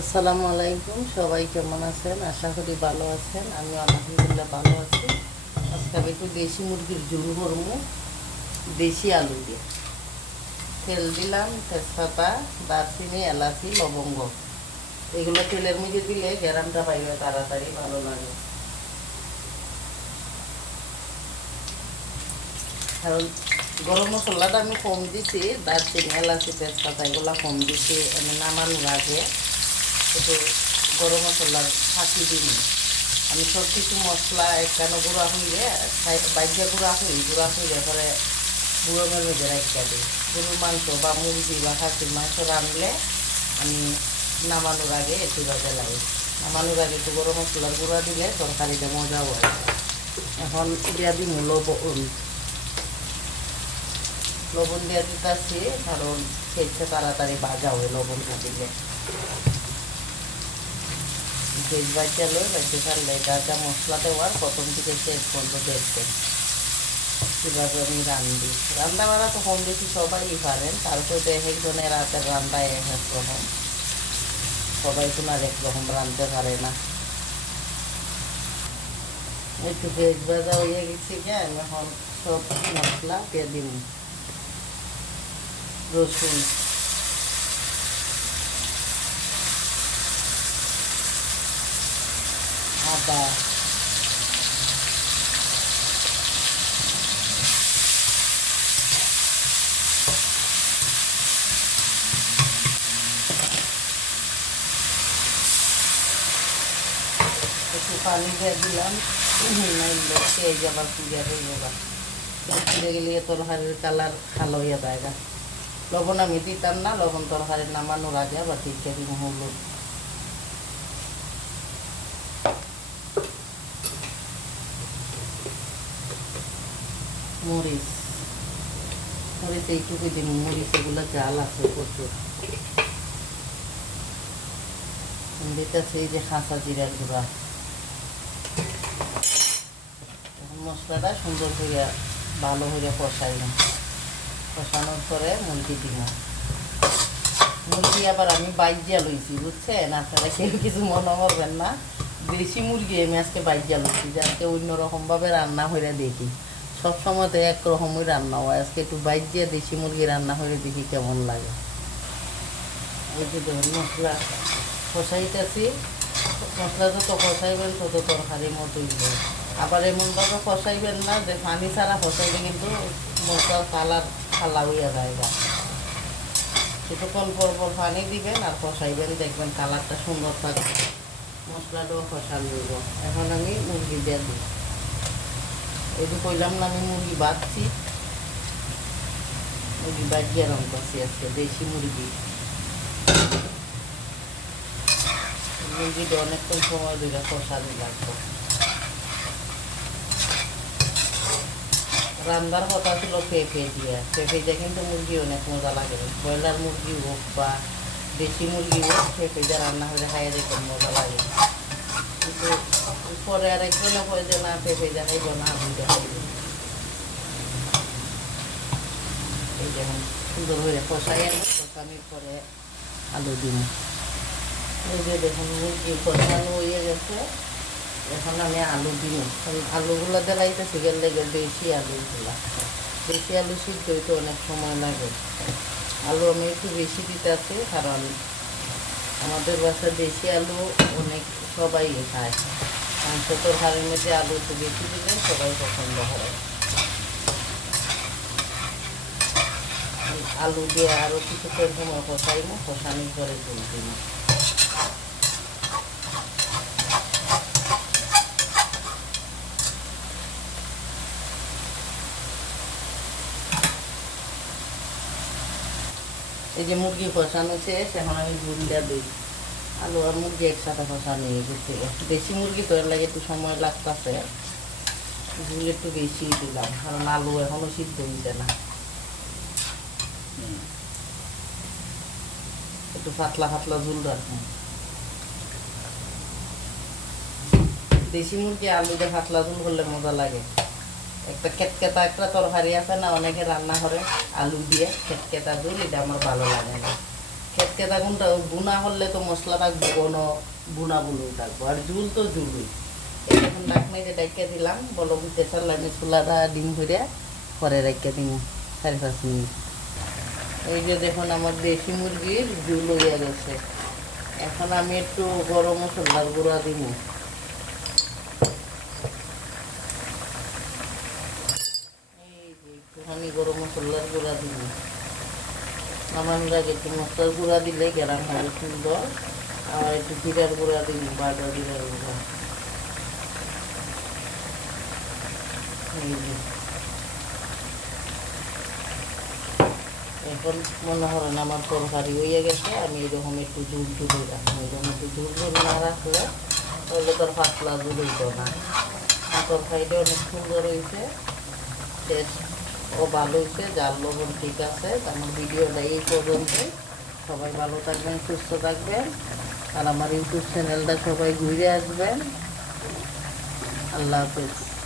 আসসালামু আলাইকুম, সবাই কেমন আছেন? আশা করি ভালো আছেন। আমি আলহামদুলিল্লাহ ভালো আছি। আজকে আমি একটু দেশি মুরগির ঝুল করব, দেশি আলু দিয়ে। তেল দিলাম, তেজপাতা, দারচিনি, এলাচি, লবঙ্গ। এগুলো তেলের মধ্যে দিলে গ্যারামটা পাইবে তাড়াতাড়ি, ভালো লাগে। কারণ গরম মশলাটা আমি কম দিছি, দারচিনি, এলাচি, তেজপাতা এগুলো কম দিছি আমি নামানোর আগে। একটু গরম মশলার ফাঁকি দিন আমি সব কিছু মশলা একখানো গুঁড়া হইলে বাইজা গুঁড়া হই গুঁড়া হইলে পরে বুড়োমের মধ্যে রাখা দিই। গরুর মাংস বা মুরগি বা খাসির মাংস রানলে আমি নামানোর আগে একটু বাজে লাগে নামানোর আগে একটু গরম মশলার গুঁড়া দিলে তরকারিটা মজা হয়। এখন দিয়া দিন লবণ। লবণ দিয়া দিতেছি, কারণ খেয়েছে তাড়াতাড়ি বাজা হয় লবণটা দিলে। বাচ্চা লই বাচ্চা ফেললে যা মশলা দেওয়ার প্রথম থেকে শেষ পর্যন্ত দেখবেন কীভাবে আমি রান্ধি রান্না বাড়া তো কম বেশি সবাই পারেন তারপরে তো এক একজনের রাতের রান্না এক এক রকম। সবাই তো না এক রকম রাঁধতে পারে না। একটু ভেজ ভাজা হয়ে গেছে গিয়ে এখন সব মশলা দিয়ে দিন রসুন। একটু পানি দিয়ে দিলাম। যাবার পুজো হয়ে যাবার পুজো তরকারির কালার ভালো হয়ে যায়। লবণ আমি দিতাম না, লবণ তরকারি নামানোর আগে আবার দিব হলুদ। মরিচ। মরিচ এইটুকু দিন মরিচ এগুলো জাল আছে প্রচুর। দিতেছে এই যে খাঁচা জিরার গুঁড়া। মশলাটা সুন্দর করে, ভালো করে কষাই না কষানোর পরে মুরগি মুরগি আবার আমি বাইজিয়া লইছি, বুঝছেন? আপনারা কেউ কিছু মনে করবেন না। দেশি মুরগি আমি আজকে বাইজিয়া লইছি যে আজকে অন্যরকমভাবে রান্না করে দেখি। সব সময় তো একরকমই রান্না হয়। আজকে একটু বাইজিয়া দেশি মুরগি রান্না হলে দেখি কেমন লাগে। ওই যে ধরুন মশলা কষাইতেছি মশলা যত কষাইবেন তত তরকারির মতোই আবার এমনভাবে কষাইবেন না যে পানি ছাড়া কষাইলে কিন্তু মশলার কালার ফালা হইয়া যায় গা। কিছুক্ষণ পর পর পানি দিবেন আর কষাইবেন দেখবেন কালারটা সুন্দর থাকবে। মশলাটাও কষান দিব এখন আমি মুরগি দিয়ে দিই এই কইলাম না আমি মুরগি বাঁধছি। মুরগি বাজিয়ে রং করছি আজকে, দেশি মুরগি। মুরগিটা অনেকক্ষণ সময় ধরে কষানি লাগবে রান্নার কথা ছিল পেঁপে দিয়ে। পেঁপে দিয়ে কিন্তু মুরগি অনেক মজা লাগে। ব্রয়লার মুরগি হোক বা দেশি মুরগি হোক পেঁপে দিয়ে রান্না করে খাইয়ে দেখুন মজা লাগে। কিন্তু পরে আর একজনে কয় যে না, পেঁপে দিয়ে না, আমি এই দেখুন সুন্দর হয়ে আনো কষানির পরে আলু দিন এই যে দেখুন, মুরগি কষানো হয়ে গেছে। এখন আমি আলু দিই আলুগুলো দেলাইতেছি গেলে দেশি আলুগুলা দেশি আলু সিদ্ধ হইতে অনেক সময় লাগে। আলু আমি একটু বেশি দিতে আছি, কারণ আমাদের বাসায় দেশি আলু অনেক সবাই খায়। মাংস তরকারির মধ্যে আলু একটু বেশি দিলে সবাই পছন্দ হয় আলু দিয়ে আরও কিছু কিছুক্ষণ সময় কষাইব কষানির পরে জল দিব এই যে মুরগি কষানো শেষ, এখন আমি ঝুলটা দিই। আলু আর মুরগি একসাথে কষানো হয়ে গেছে দেশি মুরগি তো এর লাগে একটু সময় লাগতেছে। ঝুল একটু বেশি দিলাম কারণ আলু এখনও সিদ্ধ হইছে না। একটু পাতলা পাতলা ঝুল রাখুন দেশি মুরগি আলু দিয়ে পাতলা ঝুল করলে মজা লাগে। একটা কেতকেতা একটা তরকারি আছে না অনেকে রান্না করে আলু দিয়ে কেতকেতা ঝুল এটা আমার ভালো লাগে না। খেতকে থাকুনটা বুনা হলে তো মশলা থাকব, কোনো বুনা বুনুই থাকব। আর ঝুল তো এই এখন ডাকনাইতে ডাইকা দিলাম, বলো প্রেশার লাইনে চুলাটা ডিম ভরে পরে রাখা দিম, সাড়ে পাঁচ মিনিট। এই যে দেখুন আমার দেশি মুরগির ঝুল হইয়া গেছে। এখন আমি একটু গরম মশলার গুঁড়া দিব। এই যে একটুখানি গরম মশলার গুঁড়া দিব। নামানোর আগে একটু মশলার গুঁড়া দিলে গেরাম হবে সুন্দর। আর একটু জিরার গুঁড়া দিব বাটা জিরার গুঁড়া। এখন মনে করেন আমার তরকারি হয়ে গেছে, আমি এরকম একটু ঝুল ঝুল রাখব এরকম একটু ঝুল ঝুল না রাখলে তাহলে তোর পাতলা ঝুল হইতো না। তরকারিটা অনেক সুন্দর হয়েছে, টেস্ট ও ভালো হয়েছে, যার লবণ ঠিক আছে। আমার ভিডিওটা এই পর্যন্ত সবাই ভালো থাকবেন, সুস্থ থাকবেন। আর আমার ইউটিউব চ্যানেলটা সবাই ঘুরে আসবেন। আল্লাহ হাফেজ।